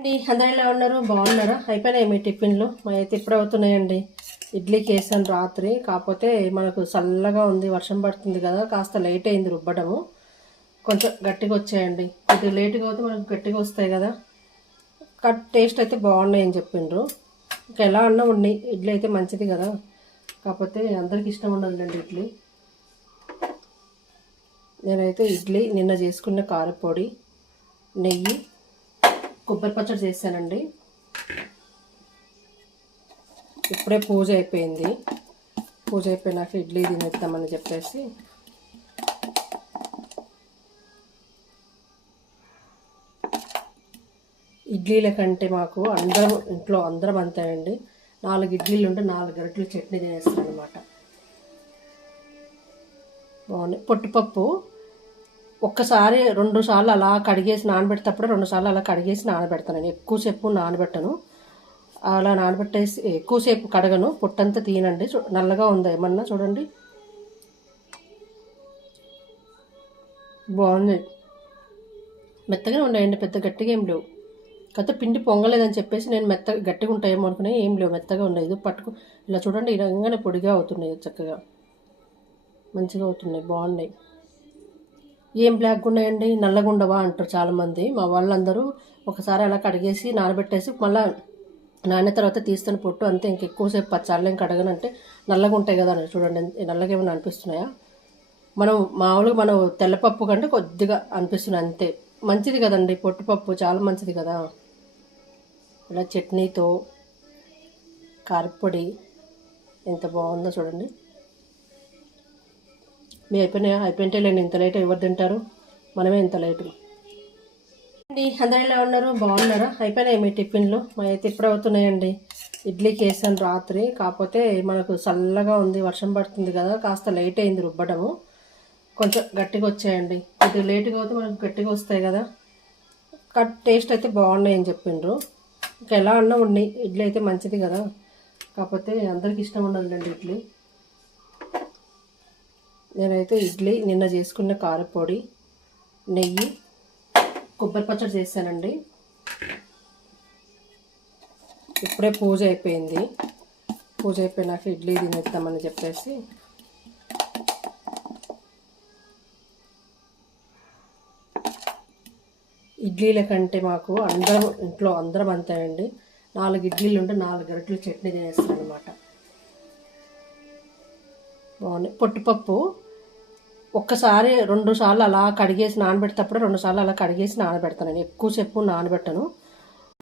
అండి అందరూ ఎలా ఉన్నారు? బాగున్నారా? అయిపోయినాయి మీ టిఫిన్లు? మా అయితే ఇప్పుడు అవుతున్నాయండి. ఇడ్లీకి వేసాను రాత్రి, కాకపోతే మనకు చల్లగా ఉంది, వర్షం పడుతుంది కదా, కాస్త లేట్ అయింది రుబ్బడము. కొంచెం గట్టిగా వచ్చాయండి. కొద్దిగా లేట్గా అవుతే మనకు గట్టిగా వస్తాయి కదా. టేస్ట్ అయితే బాగున్నాయి అని చెప్పిండ్రు. ఇంకా ఎలా అన్నా ఉన్నాయి, ఇడ్లీ అయితే మంచిది కదా, కాకపోతే అందరికి ఇష్టం ఉండదులేండి ఇడ్లీ. నేనైతే ఇడ్లీ నిన్న చేసుకున్న కారపొడి, నెయ్యి, కొబ్బరి పచ్చడి చేశానండి. ఇప్పుడే పూజ అయిపోయింది. పూజ అయిపోయినాక ఇడ్లీ తినేద్దామని చెప్పేసి ఇడ్లీల కంటే మాకు ఇంట్లో అందరం అంతాయండి. 4 ఇడ్లీలు ఉంటే 4 గరిటెలు చట్నీ తినేస్తాను అనమాట. బాగున్నాయి. పొట్టుపప్పు ఒక్కసారి 2 సార్లు అలా కడిగేసి నానబెట్టేటప్పుడు 2 సార్లు అలా కడిగేసి నానబెడతాను. నేను ఎక్కువసేపు నానబెట్టను. అలా నానబెట్టేసి ఎక్కువసేపు కడగను, పొట్టంతా తీయనండి. నల్లగా ఉందా ఏమన్నా చూడండి. బాగున్నాయి, మెత్తగానే ఉన్నాయండి, పెద్ద గట్టిగా ఏం లేవు. కాకపోతే పిండి పొంగలేదని చెప్పేసి నేను గట్టిగా ఉంటాయేమో అనుకునే, ఏం లేవు, మెత్తగా ఉన్నాయి. ఇది ఇలా చూడండి, ఈ రకంగానే పొడిగా అవుతున్నాయి, చక్కగా మంచిగా అవుతున్నాయి, బాగున్నాయి. ఏం బ్లాక్ ఉన్నాయండి, నల్లగా ఉండవా అంటారు చాలామంది. మా వాళ్ళందరూ ఒకసారి అలా కడిగేసి నానబెట్టేసి మళ్ళీ నాన్న తర్వాత తీస్తాను పొట్టు, అంతే. ఇంకెక్కువసేపు పచ్చాలేం కడగనంటే నల్లగా ఉంటాయి కదా అని. చూడండి, నల్లగా ఏమైనా అనిపిస్తున్నాయా? మనం తెల్లపప్పు కంటే కొద్దిగా అనిపిస్తున్నాయి అంతే. మంచిది కదండి పొట్టుపప్పు, చాలా మంచిది కదా. ఇలా చట్నీతో కారపొడి ఎంత బాగుందో చూడండి. మీ అయిపోయింటే లేండి, ఇంత లేట్ ఎవరు తింటారు, మనమే ఇంత లేటు అండి. అందరూ ఎలా ఉన్నారు? బాగున్నారా? అయిపోయినాయి మీ టిఫిన్లు? మా అయితే ఇప్పుడు అవుతున్నాయండి. ఇడ్లీకి వేసాను రాత్రి, కాకపోతే మనకు చల్లగా ఉంది, వర్షం పడుతుంది కదా, కాస్త లేట్ అయింది రుబ్బడము. కొంచెం గట్టిగా వచ్చాయండి. కొద్దిగా లేట్గా అవుతే మనకు గట్టిగా వస్తాయి కదా. టేస్ట్ అయితే బాగున్నాయి అని చెప్పిండ్రు. ఇంకా ఎలా అన్నా ఉన్నాయి, ఇడ్లీ అయితే మంచిది కదా, కాకపోతే అందరికి ఇష్టం ఉండదులేండి ఇడ్లీ. నేనైతే ఇడ్లీ నిన్న చేసుకున్న కారపొడి, నెయ్యి, కొబ్బరి పచ్చడి చేశానండి. ఇప్పుడే పూజ అయిపోయింది. పూజ అయిపోయినాక ఇడ్లీ తినేద్దామని చెప్పేసి ఇడ్లీల కంటే మాకు ఇంట్లో అందరం అంతాయండి. 4 ఇడ్లీలు ఉంటే 4 గరిటెలు చట్నీ తినేస్తాను అనమాట. బాగున్నాయి. పొట్టుపప్పు ఒక్కసారి 2 సార్లు అలా కడిగేసి నానబెట్టేటప్పుడు 2 సార్లు అలా కడిగేసి నానబెడతాను. నేను ఎక్కువసేపు నానబెట్టను.